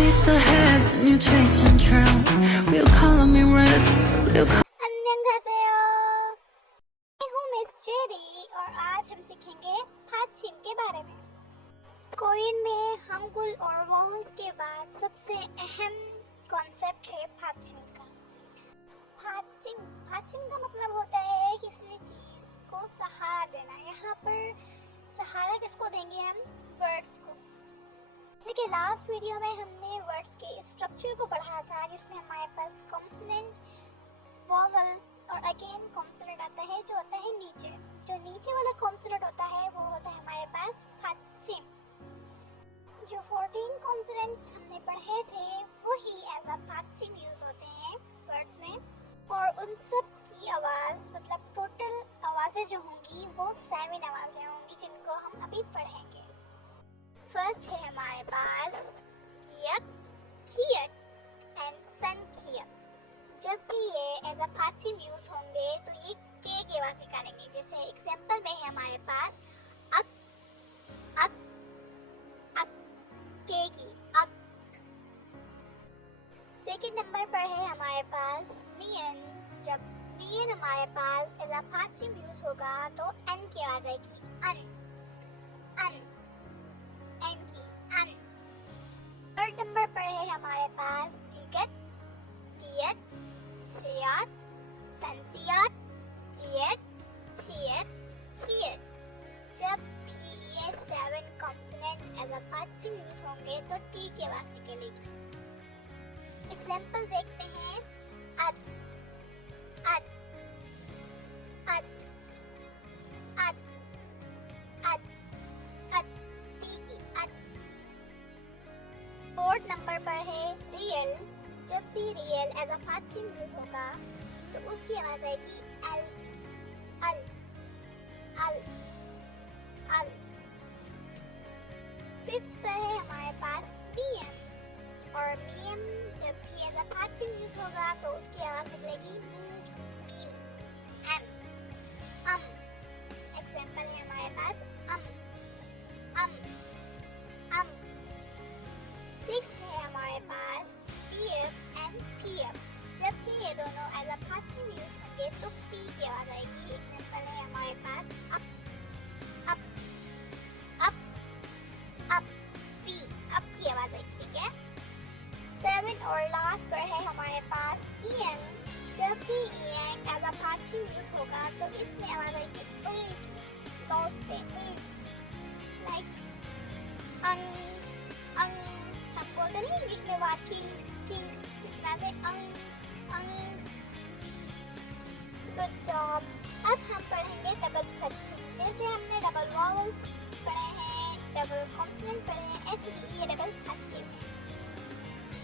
seas the head and you chase and drown. We'll color me red, we'll 안녕하세요. मैं हूँ miss Jerry और आज हम सीखेंगे फाचिम के बारे में। कोरियन में हंगुल और वोवल्स के बाद सबसे अहम कॉन्सेप्ट है फाचिम का। फाचिम का मतलब होता है किसी चीज को सहारा देना। यहाँ पर सहारा किसको देंगे हम? वर्ड्स को। जैसे कि लास्ट वीडियो में हमने वर्ड्स के स्ट्रक्चर को पढ़ा था, जिसमें हमारे पास कॉन्सोनेंट, वोवल और अगेन कॉन्सोनेंट आता है जो होता है नीचे। जो नीचे वाला कॉन्सोनेंट होता है वो होता है हमारे पास फाचिम। जो 14 कॉन्सोनेंट्स हमने पढ़े थे वही एज अ फाचिम यूज होते हैं वर्ड्स में, और उन सब की आवाज मतलब टोटल आवाजें जो होंगी वो 7 आवाजें होंगी जिनको हम अभी पढ़ेंगे। फर्स्ट है हमारे पास कियक, खियक एंड सनखियक। जब भी ये एज अ फाचिम यूज होंगे तो ये के की आवाज निकालेंगे। जैसे एग्जांपल में है हमारे पास अक, अक, अक, के की अक। सेकंड नंबर पर है हमारे पास नियन। जब नियन हमारे पास एज अ फाचिम यूज होगा तो एन की आवाज आएगी अन, अन, एन की अन। थर्ड नंबर पर है हमारे पास तिगत, तियत, सियात, संसियात, तियत, थियत, हियत। जब भी ये 7 कॉन्सोनेंट एज अ फाचिम यूज होंगे तो टी की आवाज निकलेगी। एग्जांपल देखते हैं अद, अद, अद, अद, अद, अद, टी की अद। फोर्थ नंबर पर है रियल। जब भी रियल एज अ फाचिम यूज होगा तो उसकी आवाज आएगी एल, अल, अल, अल। फिफ्थ पर है हमारे पास मियम, और मियम जब भी एज अ फाचिम यूज होगा तो उसकी आवाज निकलेगी मीम, एम, अम। एग्जांपल है हमारे पास अम, अम, अम। सिक्स्थ है हमारे पास पीएफ एंड पीएफ। जब भी ये दोनों एज अ फाचिम यूज होंगे तो पी की आवाज आएगी। एग्जांपल है हमारे पास up, up, up, up, P, up की आवाज आएगी। ठीक है। 7 और लास्ट पर है हमारे पास ईएन। जब भी ईएन एज अ फाचिम यूज होगा तो इसमें आवाज आएगी की, नोज से लाइक अन, अन। हम बोलते नहीं इंग्लिश में वाट किंग, किंग, इस तरह से अंग, अंग। Good job. अब हम पढ़ेंगे डबल फाचिम। जैसे हमने डबल वॉवल्स पढ़े हैं, डबल कॉन्सोनेंट पढ़े हैं, ऐसे ही ये डबल फाचिम है।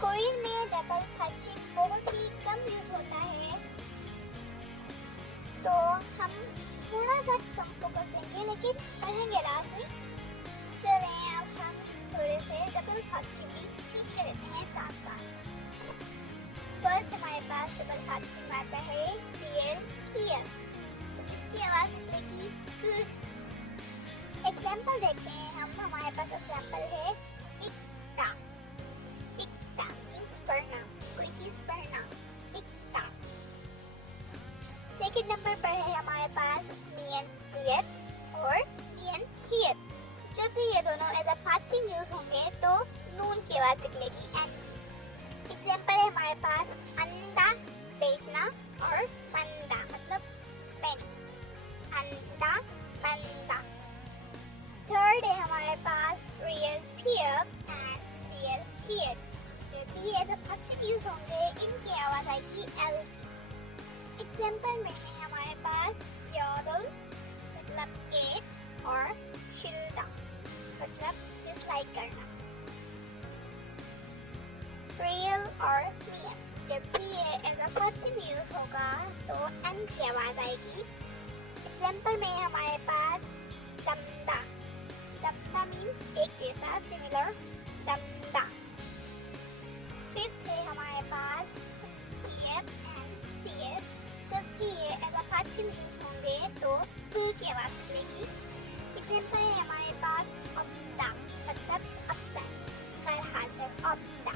कोरियन में डबल फाचिम बहुत ही कम यूज होता है, तो हम थोड़ा सा कम फोकस देंगे लेकिन पढ़ेंगे लास्ट में। चलें अब हम थोड़े से डबल फाचिम भी सीख लेते हैं साथ साथ। फर्स्ट हमारे पास डबल फाचिम आता है रियल, कियक। तो इसकी आवाज निकलेगी क। एग्जांपल देखते हैं हम। हमारे पास एग्जांपल है इक्ता, इक्ता मींस पढ़ना, कोई चीज पढ़ना, इक्ता। सेकंड नंबर पर है हमारे पास नियन, तियत और नियन, हियत। जब भी ये दोनों एज अ फाचिम यूज होंगे तो नून की आवाज निकलेगी एन। एग्जांपल है हमारे पास अंडा बेचना और बंदा मतलब पेन, अंडा, बंदा। थर्ड है हमारे पास रियल, पियक एंड रियल, हियत। जब भी एज अ फाचिम यूज होंगे इनकी आवाज आएगी एल। एग्जांपल में है हमारे पास योडल मतलब 8 और शिल्दा मतलब डिसलाइक करना। रियल और मियम। जब भी ये एज अ फाचिम यूज होगा तो एन की आवाज आएगी। एग्जांपल में हमारे पास दमदा, दमदा मीन्स एक जैसा, सिमिलर, दमदा। फिफ्थ है हमारे पास पीएफ एंड सीएफ। जब भी ये एज अ फाचिम यूज होंगे तो पी की आवाज निकलेगी। एग्जांपल है हमारे पास अब्दा मतलब अफसर, कर हाजिर, अब्दा।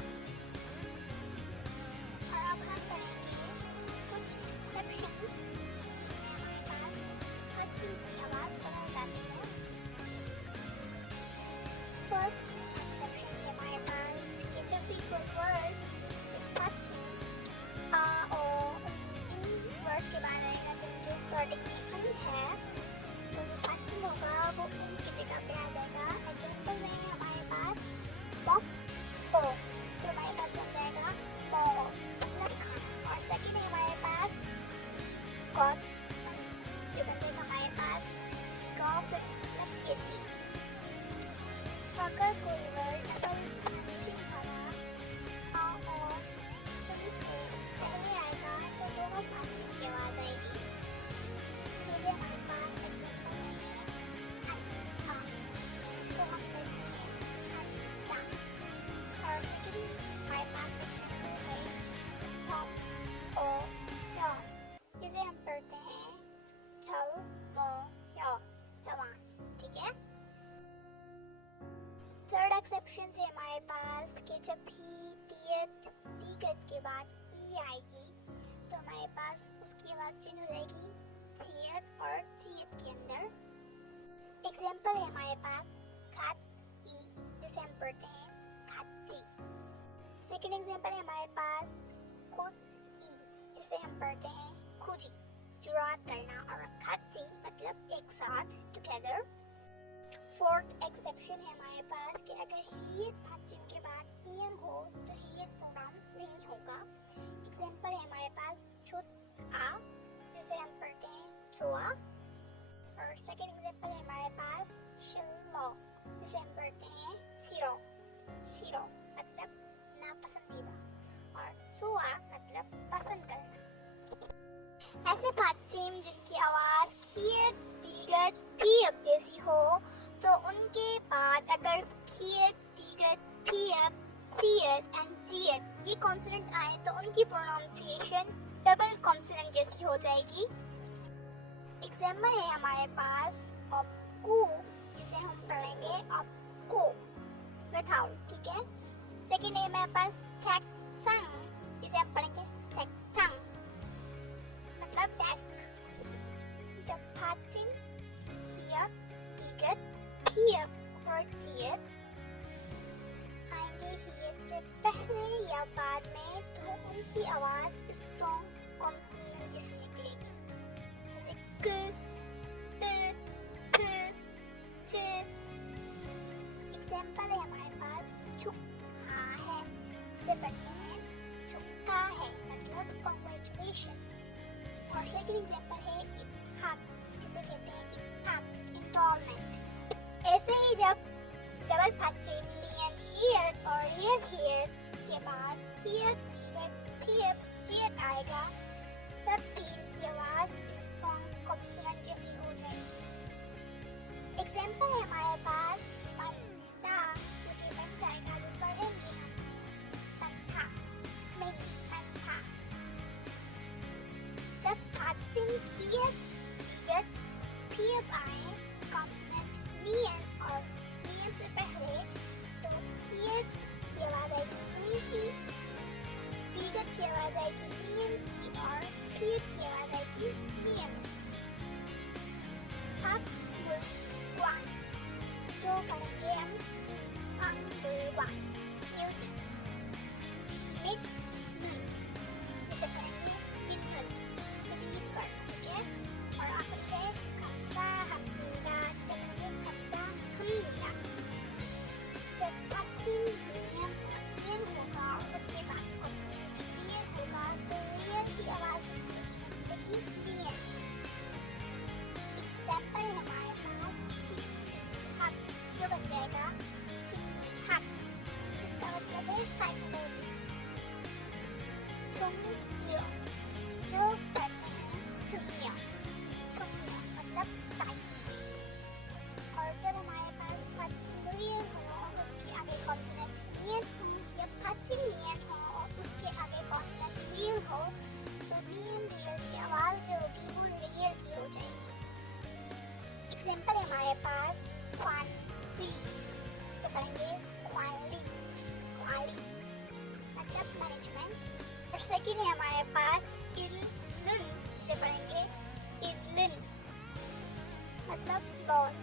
ऑप्शन है हमारे पास कि जब भी तियत तीगत के बाद ई आएगी तो हमारे पास उसकी आवाज़ चेंज हो जाएगी तियत और चीत के अंदर। एग्जाम्पल है हमारे पास खात ई, जिसे हम पढ़ते हैं खाती। सेकेंड एग्जाम्पल है हमारे पास खुद ई, जिसे हम पढ़ते हैं खुजी, जुरात करना, और खाती मतलब एक साथ टुगेदर। फोर्थ एक्सेप्शन है हमारे पास कि अगर हियत पाचिम के बाद ईयन हो तो हियत प्रोनाउंस नहीं होगा। एग्जाम्पल है हमारे पास छुत आ, जिसे हम पढ़ते हैं छुआ, और सेकेंड एग्जाम्पल है हमारे पास शिल्लो, जिसे हम पढ़ते हैं शिरो। शिरो मतलब नापसंदीदा, और छुआ मतलब पसंद करना। ऐसे पाचिम जिनकी आवाज खियत तीगत पीयब जैसी हो तो उनके बाद अगर खियत तीगत पीयब सीयत एंड जीयत ये कॉन्सोनेंट आए तो उनकी प्रोनाउंसिएशन डबल कॉन्सोनेंट जैसी हो जाएगी। एग्जाम्पल है हमारे पास आपको, जिसे हम पढ़ेंगे आपको विदाउट, ठीक है। सेकेंड है हमारे पास चेक संग, जिसे हम पढ़ेंगे चेक संग मतलब डेस्क। जब पाचिम खियत तीगत पीयब और जीयत आएंगे हियत से पहले या बाद में तो उनकी आवाज स्ट्रॉन्ग कॉन्सोनेंट जैसी निकलेगी, जैसे क, क, च। एग्जाम्पल है हमारे पास छुपा है, जिसे पढ़ते हैं छुपका है मतलब कांग्रेचुलेशन। और सेकंड एग्जाम्पल है इत्थाक, जिसे कहते हैं इत्थाक इंस्टॉलमेंट। ऐसे ही जब डबल पाचिम नियन हियत और रियल हियत के बाद खियत तीगत पीयब जीयत आएगा तब तीन की आवाज स्ट्रॉन्ग कॉन्सोनेंट जैसी हो जाएगी। एग्जाम्पल है हमारे पास पंथा, जो कि बन जाएगा जो पढ़ेंगे हम पंथा, मेरी पंथा। जब पाचिम खियत तीगत पीयब आए कॉन्सोनेंट नियन और नियन से पहले तो खियत की आवाज आएगी उनकी, तीगत की आवाज आएगी नियन की, और पीयब की आवाज आएगी नियन। अब गुलवान, जो पढ़ेंगे हम अंगुलवान म्यूजिक। मिथुन, जिसे पढ़ेंगे मिथुन रीड करना, ठीक है। और आखिरी है खप्सा हमीदा, जिसे पढ़ेंगे खप्सा हमनीदा। जब पाचिम नियम होगा उसके बाद कॉन्सोनेंट रियल होगा तो रियल की आवाज होगी रियल। एग्जाम्पल है हमारे पास शिफ्ट, जो बन जाएगा शिफ्ट, जिसका मतलब है साइकोलॉजी। चुंग्यो, जो पढ़ते हैं चुंग्यो, चुंग्यो मतलब साइंस। और जब हमारे पास पाचिम रियल हो और उसके आगे कॉन्सोनेंट रियल हो, या पाचिम नियन हो और उसके आगे कॉन्सोनेंट रियल हो तो नियन रियल की आवाज जो होगी वो रियल की हो जाएगी। एग्जाम्पल है हमारे पास क्वानली, से पढ़ेंगे क्वानली, क्वाली मतलब मैनेजमेंट। और सेकेंड है हमारे पास इल्लन, से पढ़ेंगे इल्लन मतलब लॉस।